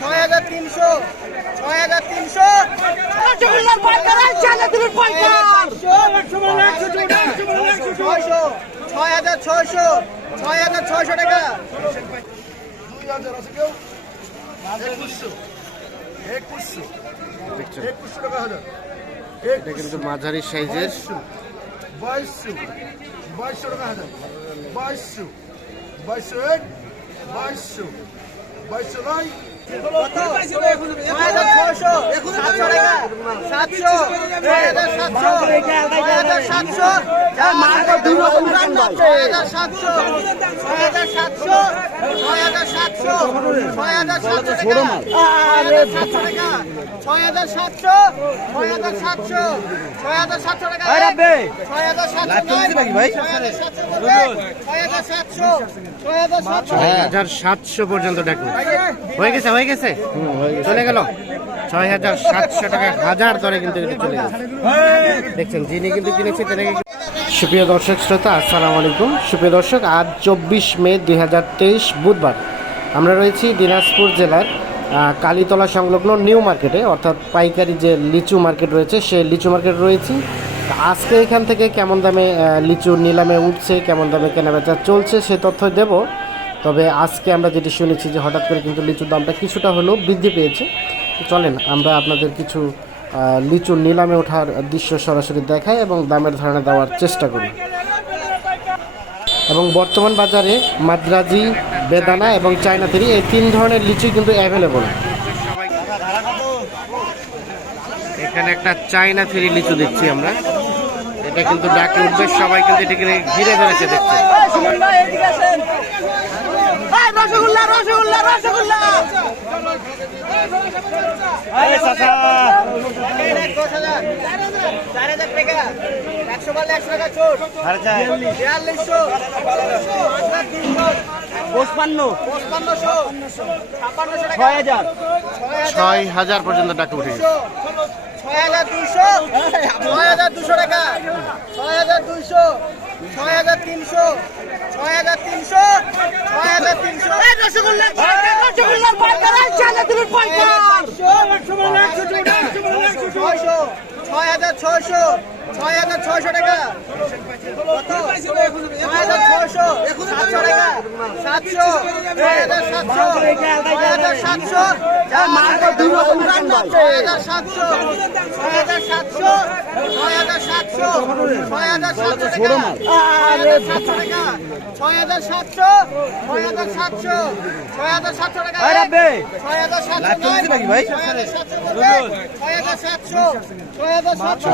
6300 6300 রসগোল্লার পাইকার আর চায়না তিরির পাইকার 6600 টাকা 2100 টাকা হাজার। এটা কিন্তু মাঝারি সাইজের 2200 টাকা হাজার। 2200 2200 নয় 6700 পর্যন্ত ডাকু হয়ে গেছে চলে গেল 6700 টাকা হাজার দরে কিন্তু এটা চলে গেছে। দেখছেন যিনি কিন্তু কিনেছে তিনি। সুপ্রিয় দর্শক শ্রোতা আসসালামু আলাইকুম। সুপ্রিয় দর্শক, আজ 24 মে 2023 বুধবার আমরা রয়েছি দিনাজপুর জেলার কালীতলা সংলগ্ন নিউ মার্কেটে, অর্থাৎ পাইকারি যে লিচু মার্কেট রয়েছে সেই লিচু মার্কেট রয়েছি। আজকে এখান থেকে কেমন দামে লিচু নিলামে উঠছে, কেমন দামে কেনাবেচা চলছে সে তথ্য দেব। তবে আজকে আমরা যেটি শুনেছি যে হঠাৎ করে কিন্তু লিচুর দামটা কিছুটা হলেও বৃদ্ধি পেয়েছে। চলেন আমরা আপনাদের কিছু লিচুর নিলামে ওঠার দৃশ্য সরাসরি দেখাই এবং দামের ধারণা দেওয়ার চেষ্টা করি। এবং বর্তমান বাজারে মাদ্রাজি, বেদানা এবং চায়না থেরি এই তিন ধরনের লিচু কিন্তু অ্যাভেলেবল। এখানে একটা চায়না থেরি লিচু দেখছি আমরা, এটা কিন্তু ডাকে উঠবে, সবাই কিন্তু এটাকে ঘিরে ধরেছে দেখছে। রসগোল্লা রসগোল্লা রসগোল্লা ছয় হাজার পর্যন্ত টাকা উঠে গেছে। 6200 টাকা 6200 6300 6300 6300 রসগোল্লার পাইকার আর চায়না তিরির পাইকার 6600 টাকা 6600 টাকা 700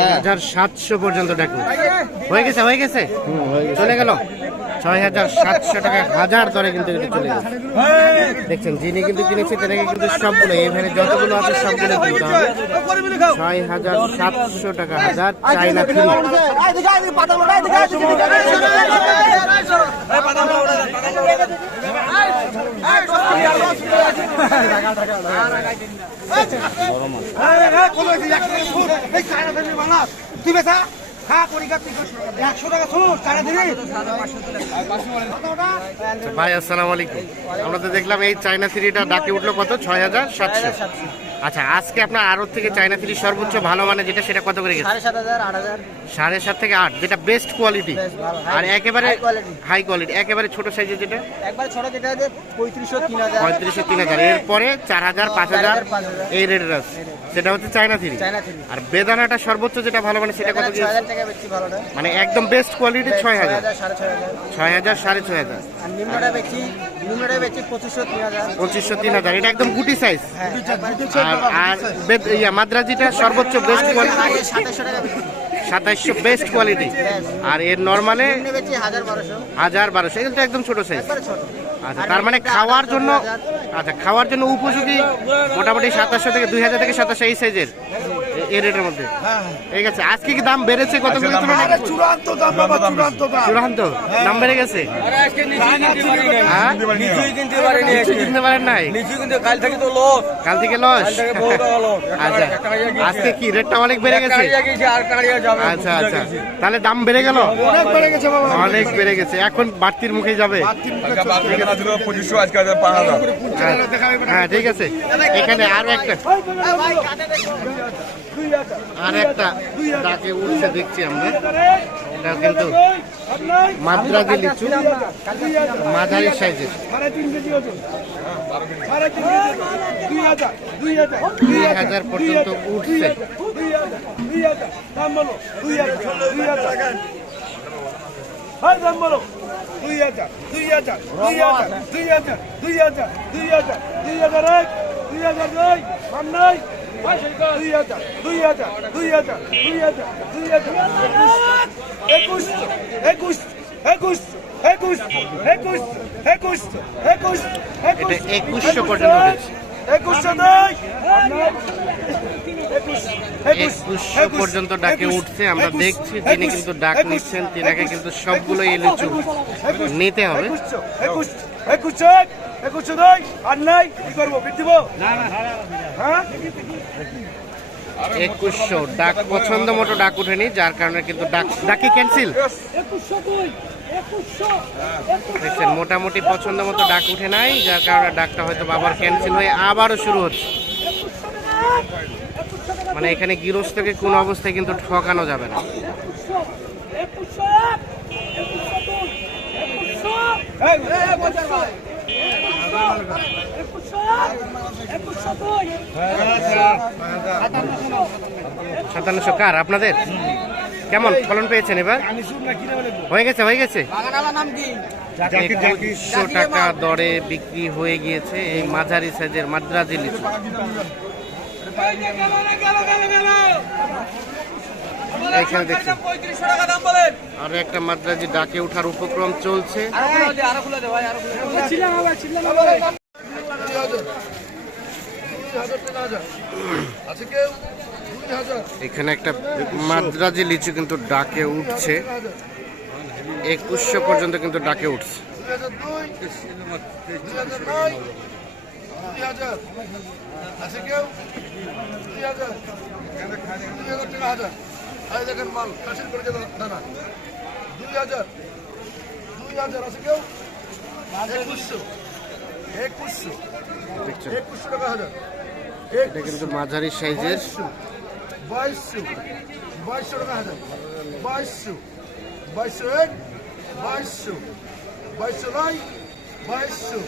6700 পর্যন্ত ডাকু হয়ে গেছে চলে গেল 6700 টাকা হাজার দরে কিন্তু এটা চলে গেছে। দেখছেন যিনি কিন্তু কিনেছে তিনি কিন্তু সবগুলো এখানে যতগুলো আছে সবগুলো কিনতে হবে। 6700 টাকা হাজার চায়না থেরি। ভাই আসসালামু আলাইকুম। আমরা তো দেখলাম এই চায়না থ্রিটা ডাকে উঠলো কত? 6700। আচ্ছা, আজকে আপনার আড়ত থেকে চায়না থ্রি সর্বোচ্চ ভালো মানে যেটা সেটা কত করে গেছে? 7.5 থেকে 8, যেটা বেস্ট কোয়ালিটি। আর একেবারে হাই কোয়ালিটি, একেবারে ছোট সাইজের যেটা একবার ছোট যেটা আছে 3500 3000 এরপরে 4000 5000 এই রেটের আছে, সেটা হচ্ছে চায়না থ্রি। আর বেদানাটা সর্বোচ্চ যেটা ভালো মানে সেটা কত গেছে? 6000 টাকা বেশি ভালো না, মানে একদম বেস্ট কোয়ালিটি 6000 6500 6500 আর নিম্নটা বেশি 2500 3000 এটা একদম গুটি সাইজ। আর মাদ্রাজিটা সর্বোচ্চ বেস্ট কোয়ালিটি 2700 টাকা বেশি 2700 বেস্ট কোয়ালিটি। আর এর নরমালে 1200 এগুলো তো একদম ছোট সাইজ। একবারে ছোট। আচ্ছা, তার মানে খাওয়ার জন্য উপযোগী মোটামুটি 2700 থেকে 2000 থেকে 2700 এই সাইজের এই রেটের মধ্যে ঠিক আছে। আজকে কি দাম বেড়েছে কতগুলো তুলনায়? চূড়ান্ত দাম বাবা, চূড়ান্ত দাম। চূড়ান্ত দাম বেড়ে গেছে। হ্যাঁ? কিছু কিনতে পারেন নাই? কাল থেকে লস। আচ্ছা, আজকে কি রেটটা অনেক বেড়ে গেছে? আচ্ছা আচ্ছা, তাহলে দাম বেড়ে গেল, অনেক বেড়ে গেছে বাবা। অনেক বেড়ে গেছে। এখন বাড়তির মুখে যাবে। হ্যাঁ ঠিক আছে। এখানে আর একটা ডাকে উঠছে দেখছি আমরা। এটা কিন্তু মাদ্রাজি লিচু, মাঝারি সাইজের, 2000 পর্যন্ত উঠছে। এটা 2100 পর্যন্ত উঠেছে। 2100 পর্যন্ত ডাকে উঠছে। আমরা দেখছি তিনি কিন্তু ডাক নিচ্ছেন, তিনাকে কিন্তু সবগুলো এই লিচু নিতে হবে। 2100 ডাক পছন্দ মতো ডাক উঠেনি, যার কারণে কিন্তু ডাকি ক্যান্সেল। দেখছেন মোটামুটি পছন্দ মতো ডাক উঠে নাই, যার কারণে ডাকটা হয়তো আবার ক্যান্সেল হয়ে আবারও শুরু হচ্ছে। মানে এখানে গৃহস্থকে কোনো অবস্থায় কিন্তু ঠকানো যাবে না। সাতান্নশো কার আপনাদের? কেমন ফলন পেয়েছেন এবার? হয়ে গেছে, হয়ে গেছে। 2100 টাকা দরে বিক্রি হয়ে গিয়েছে এই মাঝারি সাইজের মাদ্রাজি লিচু। এখানে দেখছি আরো একটা মাদ্রাজি ডাকে ওঠার উপক্রম চলছে। এখানে একটা মাদ্রাজি লিচু কিন্তু ডাকে উঠছে, 2100 পর্যন্ত কিন্তু ডাকে উঠছে। দেখেন মাল কাশির করে দানা 2000 আছে কেউ? 2100 টাকা হাজার। এটা কিন্তু মাঝারি সাইজের। 2200 টাকা হাজার। 2200 এক 2200 নয় 2200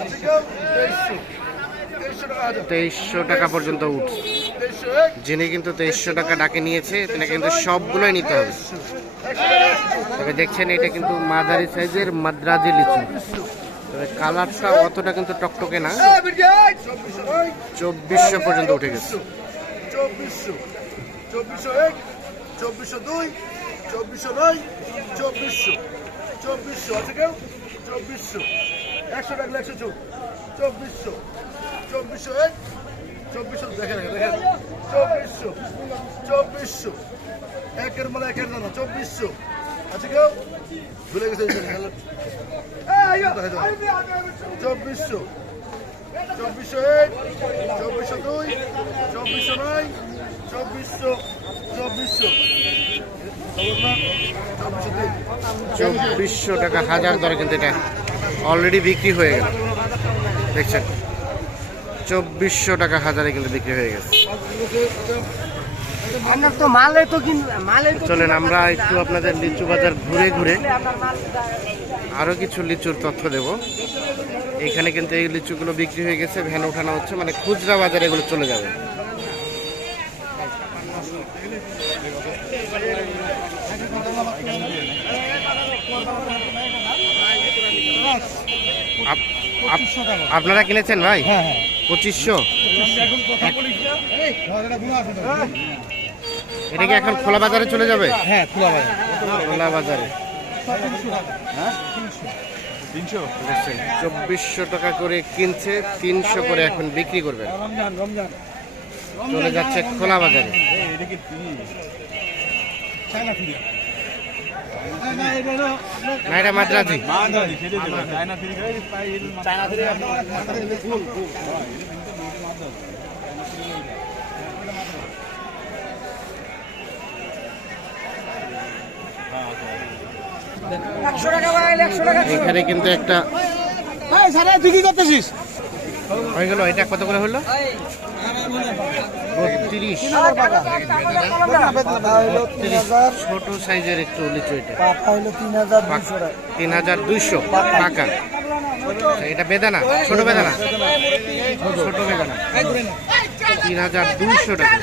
আছে কেউ? 2300 টাকা হাজার। 2300 টাকা পর্যন্ত উঠছে। 2300 এক যিনি কিন্তু 2300 টাকা ডাকে নিয়েছে তিনি কিন্তু সবগুলোই নিতে হবে। তবে দেখছেন এটা কিন্তু মাঝারি সাইজের মাদ্রাজি লিচু, তবে কালারটা অতটা কিন্তু টকটকে না। 2400 পর্যন্ত উঠে গেছে। 2400 এক 2400 দুই 2400 নয় 2400 আছে কেউ? 2400 100 টাকা 100 2400 এক 2400 দেখেন 2400 একের মালা একের দানা 2400 আছে কেউ? ভুলে গেছে 2400 এক 2400 দুই 2400 নয় 2400 টাকা হাজার দরে কিন্তু এটা অলরেডি বিক্রি হয়ে গেল। দেখছেন 2400 টাকা হাজারে কিন্তু বিক্রি হয়ে গেছে। চলেন আমরা একটু আপনাদের লিচু বাজার ঘুরে ঘুরে আরো কিছু লিচুর তথ্য দেব। এখানে কিন্তু এই লিচুগুলো বিক্রি হয়ে গেছে, ভ্যান ওঠানো হচ্ছে, মানে খুচরা বাজারে এগুলো চলে যাবে। আপনারা কিনেছেন ভাই? 2500। এটা কি এখন খোলা বাজারে চলে যাবে? হ্যাঁ, খোলা বাজারে 2400 টাকা করে কিনছে, 300 করে এখন বিক্রি করবেন। চলে যাচ্ছে খোলা বাজারে। না এটা মাদ্রাজি। এখানে কিন্তু একটা তুই কি করতেছিস? হয়ে গেল। এটা কত করে হলো? 32। ছোট সাইজের একটু লিচু। এটা 3200 টাকা। এটা বেদানা, ছোট বেদানা, ছোট বেদানা 3200 টাকা।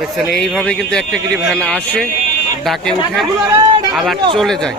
দেখছেন এইভাবে কিন্তু একটা করে ভ্যান আসে, ডাকে উঠে, আবার চলে যায়।